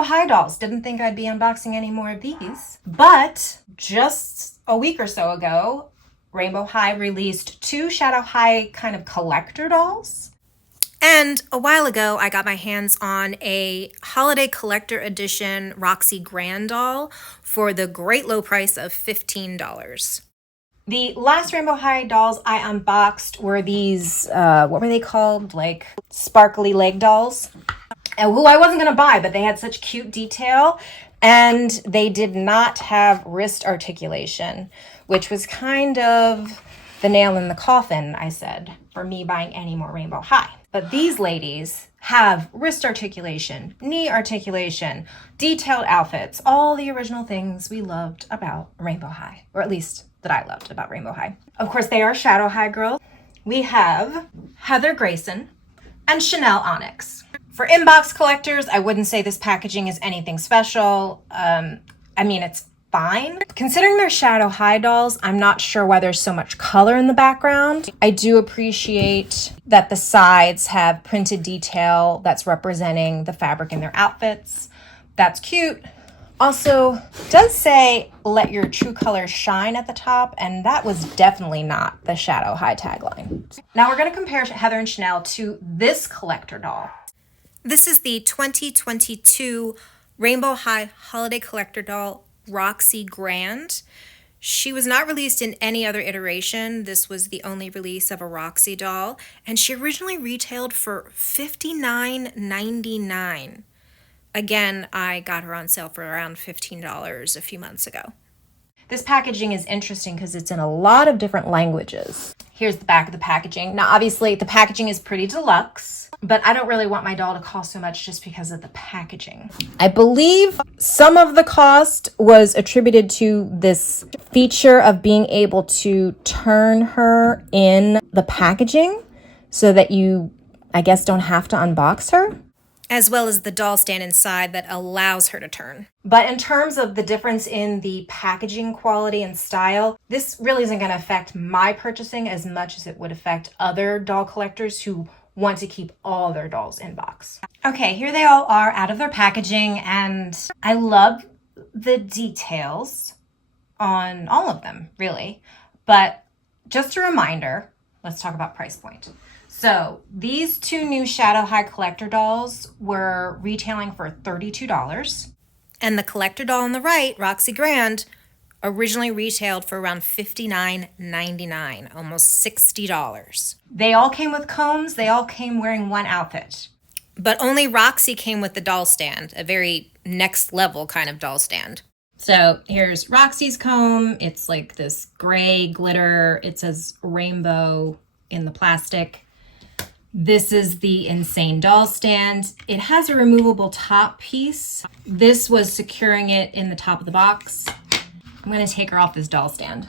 Rainbow High dolls. Didn't think I'd be unboxing any more of these. But just a week or so ago, Rainbow High released 2 Shadow High kind of collector dolls. And a while ago, I got my hands on a holiday collector edition Roxy Grand doll for the great low price of $15. The last Rainbow High dolls I unboxed were these, what were they called? Like sparkly leg dolls. Who I wasn't going to buy, but they had such cute detail. And they did not have wrist articulation, which was kind of the nail in the coffin, I said, for me buying any more Rainbow High. But these ladies have wrist articulation, knee articulation, detailed outfits, all the original things we loved about Rainbow High, or at least that I loved about Rainbow High. Of course, they are Shadow High girls. We have Heather Grayson and Shanelle Onyx. For inbox collectors, I wouldn't say this packaging is anything special. I mean, it's fine. Considering they're Shadow High dolls, I'm not sure why there's so much color in the background. I do appreciate that the sides have printed detail that's representing the fabric in their outfits. That's cute. Also, it does say, let your true colors shine at the top, and that was definitely not the Shadow High tagline. Now we're gonna compare Heather and Shanelle to this collector doll. This is the 2022 Rainbow High Holiday Collector Doll Roxy Grand. She was not released in any other iteration. This was the only release of a Roxy doll, and she originally retailed for $59.99. Again, I got her on sale for around $15 a few months ago. This packaging is interesting because it's in a lot of different languages. Here's the back of the packaging. Now, obviously, the packaging is pretty deluxe, but I don't really want my doll to cost so much just because of the packaging. I believe some of the cost was attributed to this feature of being able to turn her in the packaging so that you, I guess, don't have to unbox her, as well as the doll stand inside that allows her to turn. But in terms of the difference in the packaging quality and style, this really isn't going to affect my purchasing as much as it would affect other doll collectors who want to keep all their dolls in box. Okay, here they all are out of their packaging, and I love the details on all of them, really. But just a reminder, let's talk about price point. So these 2 new Shadow High collector dolls were retailing for $32. And the collector doll on the right, Roxy Grand, originally retailed for around $59.99, almost $60. They all came with combs. They all came wearing one outfit. But only Roxy came with the doll stand, a very next level kind of doll stand. So here's Roxy's comb. It's like this gray glitter. It says rainbow in the plastic. This is the Insane doll stand. It has a removable top piece. This was securing it in the top of the box. I'm going to take her off this doll stand.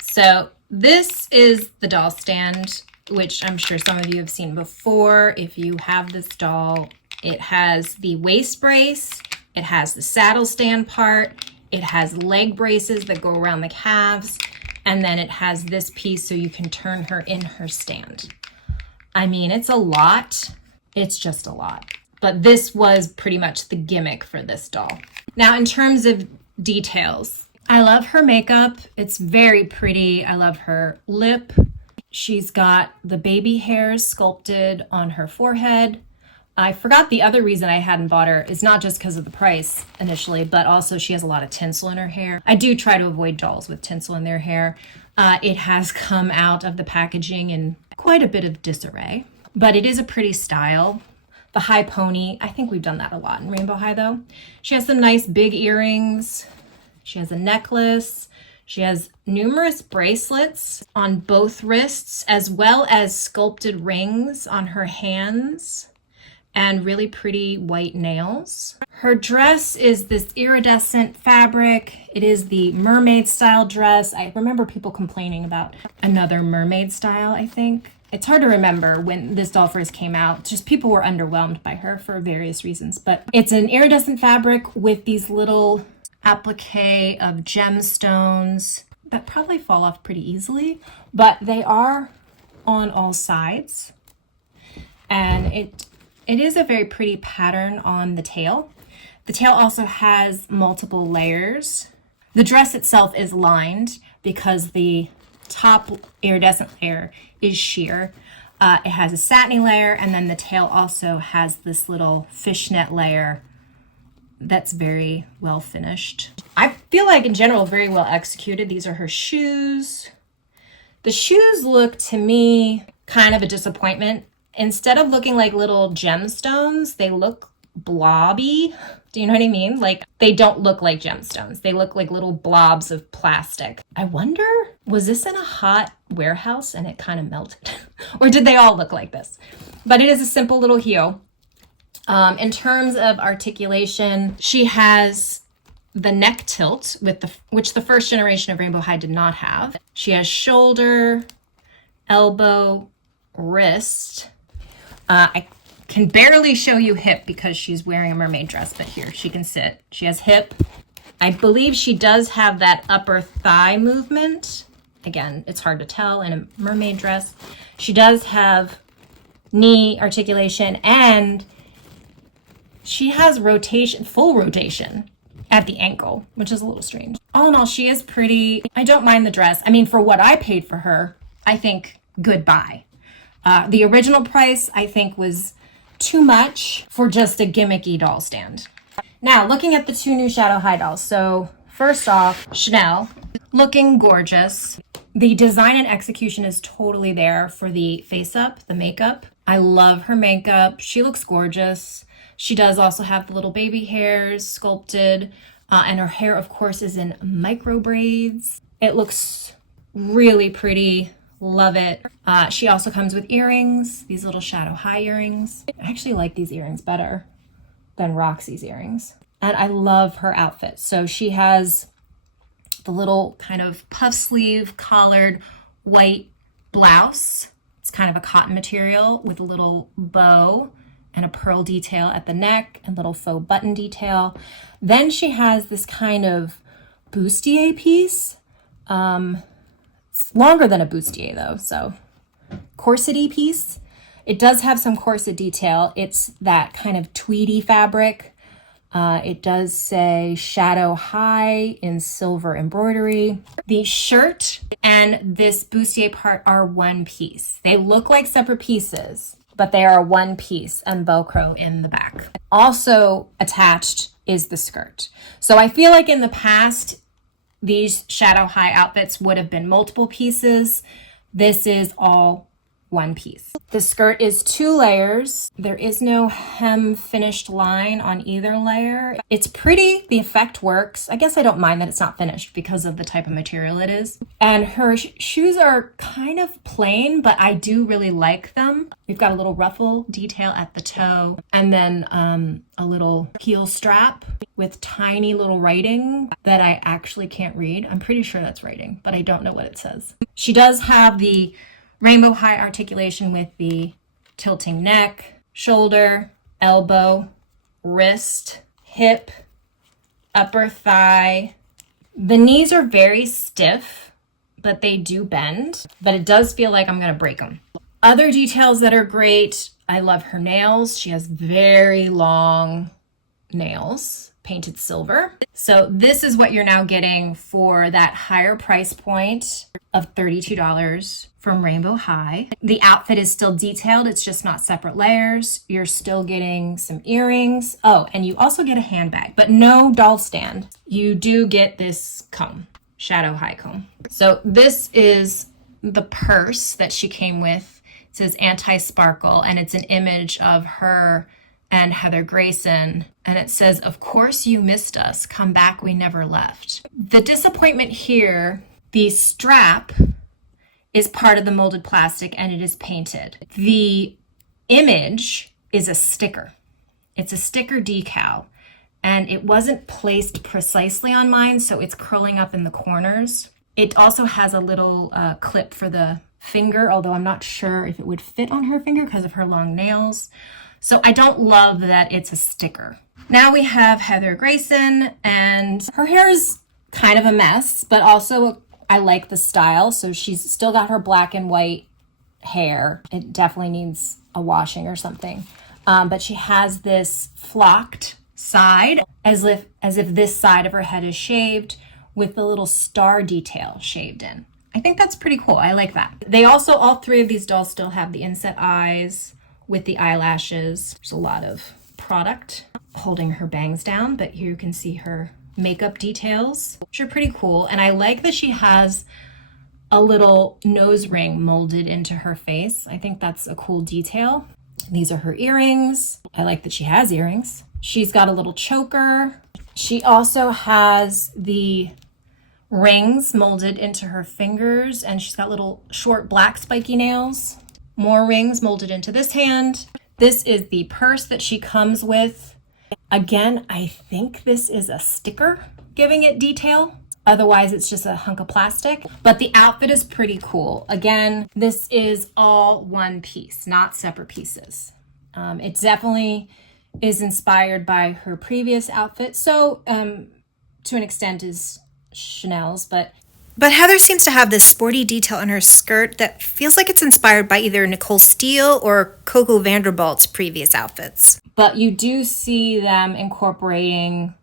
So this is the doll stand, which I'm sure some of you have seen before. If you have this doll, it has the waist brace. It has the saddle stand part. It has leg braces that go around the calves. And then it has this piece so you can turn her in her stand. I mean, it's a lot. It's just a lot. But this was pretty much the gimmick for this doll. Now, in terms of details, I love her makeup. It's very pretty. I love her lip. She's got the baby hairs sculpted on her forehead. I forgot the other reason I hadn't bought her is not just because of the price initially, but also she has a lot of tinsel in her hair. I do try to avoid dolls with tinsel in their hair. It has come out of the packaging in quite a bit of disarray, but it is a pretty style. The high pony, I think we've done that a lot in Rainbow High though. She has some nice big earrings. She has a necklace. She has numerous bracelets on both wrists, as well as sculpted rings on her hands and really pretty white nails. Her dress is this iridescent fabric. It is the mermaid style dress. I remember people complaining about another mermaid style, I think. It's hard to remember when this doll first came out. Just people were underwhelmed by her for various reasons. But it's an iridescent fabric with these little applique of gemstones that probably fall off pretty easily, but they are on all sides. And it is a very pretty pattern on the tail. The tail also has multiple layers. The dress itself is lined because the top iridescent layer is sheer. It has a satiny layer, and then the tail also has this little fishnet layer that's very well finished. I feel like in general very well executed. These are her shoes. The shoes look to me kind of a disappointment. Instead of looking like little gemstones, they look blobby. Do you know what I mean? Like, they don't look like gemstones. They look like little blobs of plastic. I wonder, was this in a hot warehouse and it kind of melted? Or did they all look like this? But it is a simple little heel. In terms of articulation, she has the neck tilt, which the first generation of Rainbow High did not have. She has shoulder, elbow, wrist. I can barely show you hip because she's wearing a mermaid dress, but here she can sit. She has hip. I believe she does have that upper thigh movement. Again, it's hard to tell in a mermaid dress. She does have knee articulation, and she has rotation, full rotation at the ankle, which is a little strange. All in all, she is pretty. I don't mind the dress. I mean, for what I paid for her, I think good buy. The original price, I think, was too much for just a gimmicky doll stand. Now, looking at the two new Shadow High dolls. So first off, Shanelle, looking gorgeous. The design and execution is totally there for the face up, the makeup. I love her makeup. She looks gorgeous. She does also have the little baby hairs sculpted, and her hair, of course, is in micro braids. It looks really pretty. Love it. She also comes with earrings, these little Shadow High earrings. I actually like these earrings better than Roxy's earrings. And I love her outfit. So she has the little kind of puff sleeve collared white blouse. It's kind of a cotton material with a little bow and a pearl detail at the neck and little faux button detail. Then she has this kind of bustier piece. It's longer than a bustier though, so corsety piece. It does have some corset detail. It's that kind of tweedy fabric. It does say Shadow High in silver embroidery. The shirt and this bustier part are one piece. They look like separate pieces, but they are one piece and Velcro in the back. Also attached is the skirt. So I feel like in the past, these Shadow High outfits would have been multiple pieces. This is all one piece. The skirt is 2 layers. There is no hem finished line on either layer. It's pretty. The effect works. I guess I don't mind that it's not finished because of the type of material it is. And her shoes are kind of plain, but I do really like them. We've got a little ruffle detail at the toe, and then a little heel strap with tiny little writing that I actually can't read. I'm pretty sure that's writing, but I don't know what it says. She does have the Rainbow High articulation with the tilting neck, shoulder, elbow, wrist, hip, upper thigh. The knees are very stiff, but they do bend, but it does feel like I'm gonna break them. Other details that are great, I love her nails. She has very long nails, painted silver. So this is what you're now getting for that higher price point of $32 from Rainbow High. The outfit is still detailed. It's just not separate layers. You're still getting some earrings. Oh, and you also get a handbag, but no doll stand. You do get this comb, Shadow High comb. So this is the purse that she came with. It says anti-sparkle, and it's an image of her and Heather Grayson, and it says, "Of course you missed us. Come back, we never left." The disappointment here, the strap is part of the molded plastic and it is painted. The image is a sticker. It's a sticker decal, and it wasn't placed precisely on mine, so it's curling up in the corners. It also has a little clip for the finger, although I'm not sure if it would fit on her finger because of her long nails. So I don't love that it's a sticker. Now we have Heather Grayson, and her hair is kind of a mess, but also I like the style. So she's still got her black and white hair. It definitely needs a washing or something. But she has this flocked side, as if this side of her head is shaved with the little star detail shaved in. I think that's pretty cool. I like that. They also, all three of these dolls still have the inset eyes with the eyelashes. There's a lot of product holding her bangs down, but here you can see her makeup details, which are pretty cool. And I like that she has a little nose ring molded into her face. I think that's a cool detail. These are her earrings. I like that she has earrings. She's got a little choker. She also has the rings molded into her fingers, and she's got little short black spiky nails. More rings molded into this hand. This is the purse that she comes with. Again, I think this is a sticker giving it detail. Otherwise, it's just a hunk of plastic. But the outfit is pretty cool. Again, this is all one piece, not separate pieces. It definitely is inspired by her previous outfit. So, to an extent, is Shanelle's, but Heather seems to have this sporty detail in her skirt that feels like it's inspired by either Nicole Steele or Coco Vanderbilt's previous outfits. But you do see them incorporating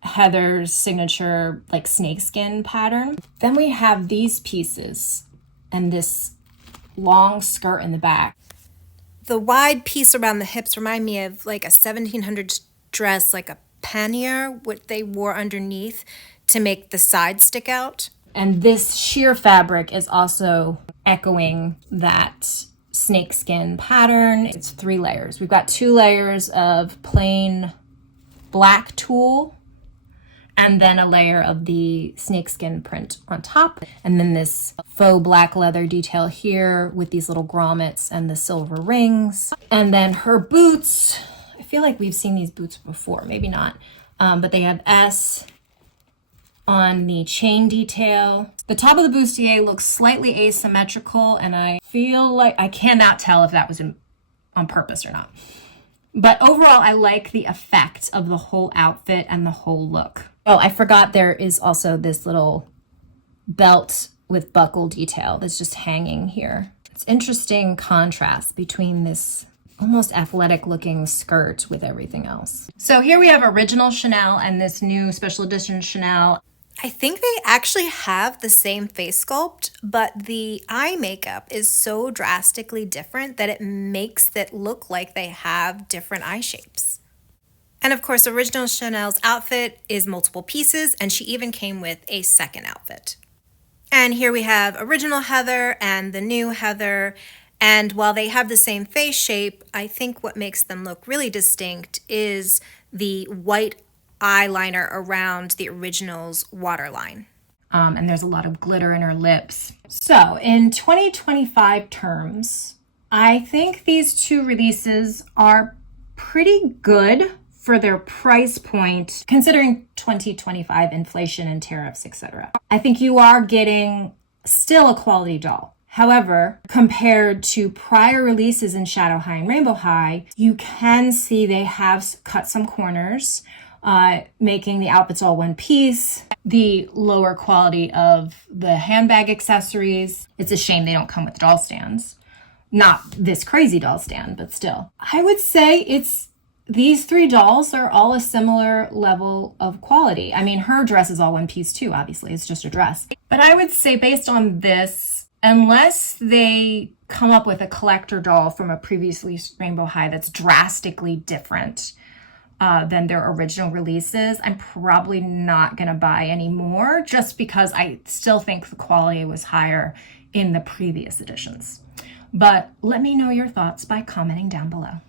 Heather's signature like snakeskin pattern. Then we have these pieces and this long skirt in the back. The wide piece around the hips remind me of like a 1700s dress, like a pannier, what they wore underneath to make the sides stick out. And this sheer fabric is also echoing that snakeskin pattern. It's 3 layers. We've got 2 layers of plain black tulle, and then a layer of the snakeskin print on top. And then this faux black leather detail here with these little grommets and the silver rings. And then her boots, I feel like we've seen these boots before, maybe not, but they have S on the chain detail. The top of the bustier looks slightly asymmetrical, and I feel like I cannot tell if that was on purpose or not. But overall, I like the effect of the whole outfit and the whole look. Oh, I forgot there is also this little belt with buckle detail that's just hanging here. It's interesting contrast between this almost athletic looking skirt with everything else. So here we have original Shanelle and this new special edition Shanelle. I think they actually have the same face sculpt, but the eye makeup is so drastically different that it makes it look like they have different eye shapes. And of course, original Shanelle's outfit is multiple pieces, and she even came with a second outfit. And here we have original Heather and the new Heather. And while they have the same face shape, I think what makes them look really distinct is the white eyeliner around the original's waterline. And there's a lot of glitter in her lips. So in 2025 terms, I think these 2 releases are pretty good for their price point, considering 2025 inflation and tariffs, etc. I think you are getting still a quality doll. However, compared to prior releases in Shadow High and Rainbow High, you can see they have cut some corners, making the outfits all one piece, the lower quality of the handbag accessories. It's a shame they don't come with doll stands. Not this crazy doll stand, but still. I would say these 3 dolls are all a similar level of quality. I mean, her dress is all one piece too, obviously. It's just a dress. But I would say based on this, unless they come up with a collector doll from a previous Rainbow High that's drastically different than their original releases, I'm probably not going to buy any more, just because I still think the quality was higher in the previous editions. But let me know your thoughts by commenting down below.